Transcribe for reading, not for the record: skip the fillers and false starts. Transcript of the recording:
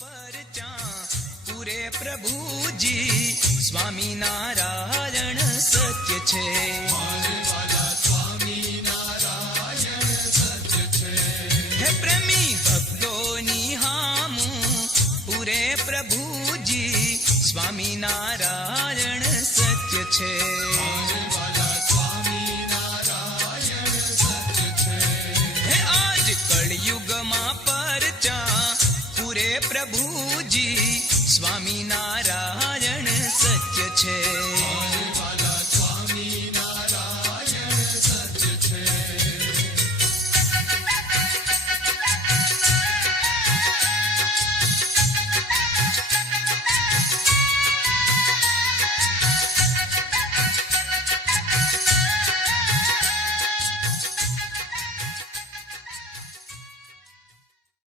પરચા પૂરે પ્રભુજી સ્વામિનારાયણ સત્ય છે. હે પ્રેમી ભક્તોની હામું પૂરે પ્રભુજી સ્વામિનારાયણ સત્ય છે. હે આજ કળયુગમાં પરચા પૂરે પ્રભુજી સ્વામિનારાયણ સત્ય છે.